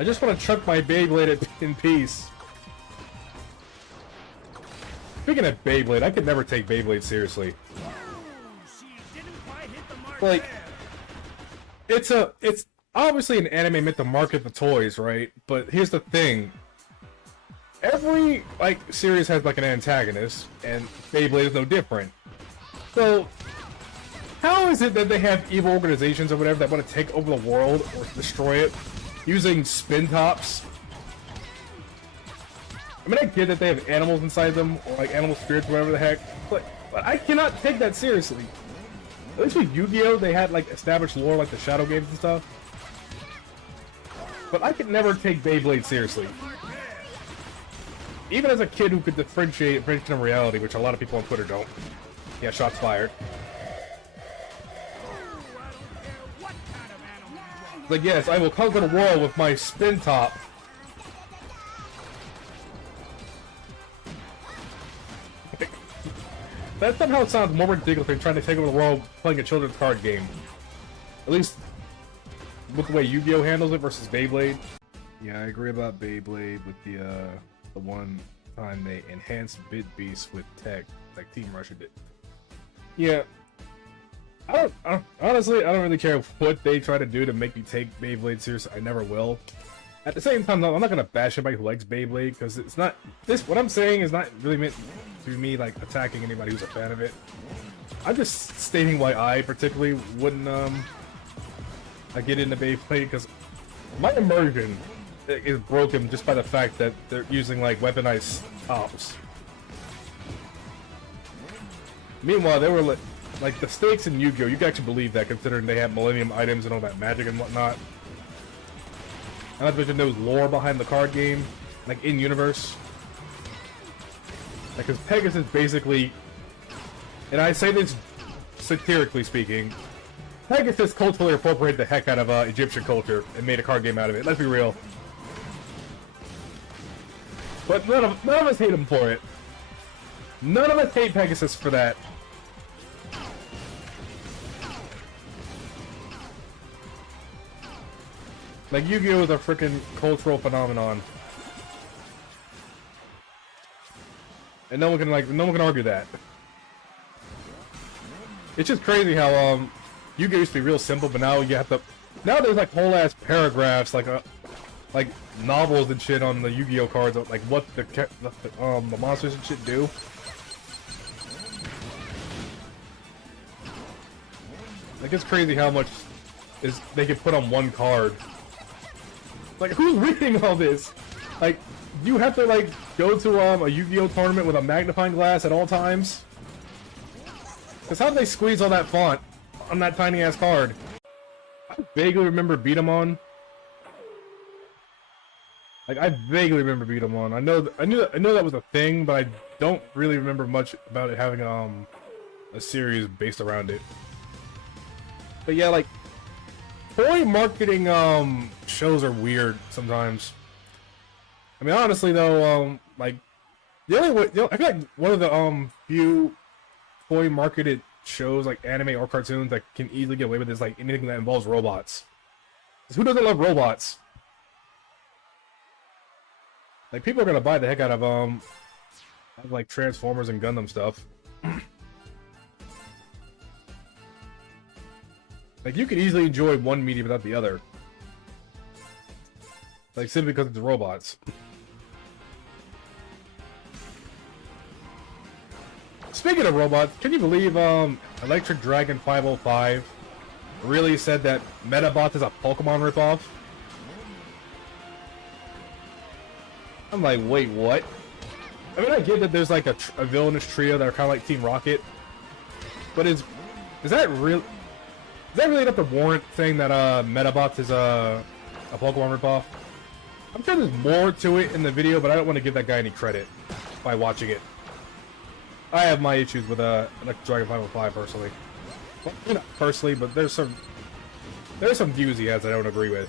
I just want to chuck my Beyblade in peace. Speaking of Beyblade, I could never take Beyblade seriously. Like, it's obviously an anime meant to market the toys, right? But here's the thing. Every, like, series has, like, an antagonist, and Beyblade is no different. So, how is it that they have evil organizations or whatever that want to take over the world or destroy it using spin tops? I mean, I get that they have animals inside them, or, like, animal spirits, whatever the heck, but I cannot take that seriously. At least with Yu-Gi-Oh, they had, like, established lore, like the Shadow games and stuff. But I could never take Beyblade seriously. Even as a kid who could differentiate fiction and reality, which a lot of people on Twitter don't. Yeah, shots fired. Like, yes, I will conquer the world with my spin top. That somehow sounds more ridiculous than trying to take over the world playing a children's card game. At least with the way Yu-Gi-Oh handles it versus Beyblade. Yeah, I agree about Beyblade with the one time they enhanced Bit Beast with tech, like Team Russia did. Yeah. Honestly, I don't really care what they try to do to make me take Beyblade seriously. I never will. At the same time, though, I'm not gonna bash anybody who likes Beyblade, because it's not this. What I'm saying is not really meant to me like attacking anybody who's a fan of it. I'm just stating why I particularly wouldn't I get into Beyblade, because my immersion is broken just by the fact that they're using like weaponized tops. Meanwhile, they were like the stakes in Yu-Gi-Oh! You can actually believe that, considering they have Millennium items and all that magic and whatnot. And not to mention there was lore behind the card game, like in universe. Because Pegasus basically, and I say this satirically speaking, Pegasus culturally appropriated the heck out of Egyptian culture and made a card game out of it. Let's be real. But none of us hate him for it. None of us hate Pegasus for that. Like, Yu-Gi-Oh! Is a freaking cultural phenomenon. And no one can argue that. It's just crazy how, Yu-Gi-Oh! Used to be real simple, but now you have to... Now there's, like, whole-ass paragraphs, like novels and shit on the Yu-Gi-Oh! Cards, like, what the monsters and shit do. Like, it's crazy how much they can put on one card. Like, who's reading all this? Like, you have to, like, go to a Yu-Gi-Oh! Tournament with a magnifying glass at all times? Because how do they squeeze all that font on that tiny-ass card? I vaguely remember B-Daman. Like, I vaguely remember B-Daman. I know that was a thing, but I don't really remember much about it having, a series based around it. But yeah, like, toy marketing shows are weird sometimes. I mean, honestly though, like the only way, I feel like one of the few toy marketed shows, like anime or cartoons, that can easily get away with is like anything that involves robots. 'Cause who doesn't love robots? Like, people are gonna buy the heck out of like Transformers and Gundam stuff. Like, you could easily enjoy one medium without the other. Like, simply because it's robots. Speaking of robots, can you believe, Electric Dragon 505 really said that Metabot is a Pokemon ripoff? I'm like, wait, what? I mean, I get that there's, like, a villainous trio that are kind of like Team Rocket. But is that real? Is that really enough to warrant saying that Metabot is a Pokemon ripoff? I'm sure there's more to it in the video, but I don't want to give that guy any credit by watching it. I have my issues with Electric Dragon 505 personally. Well, not personally, but there's some views he has that I don't agree with.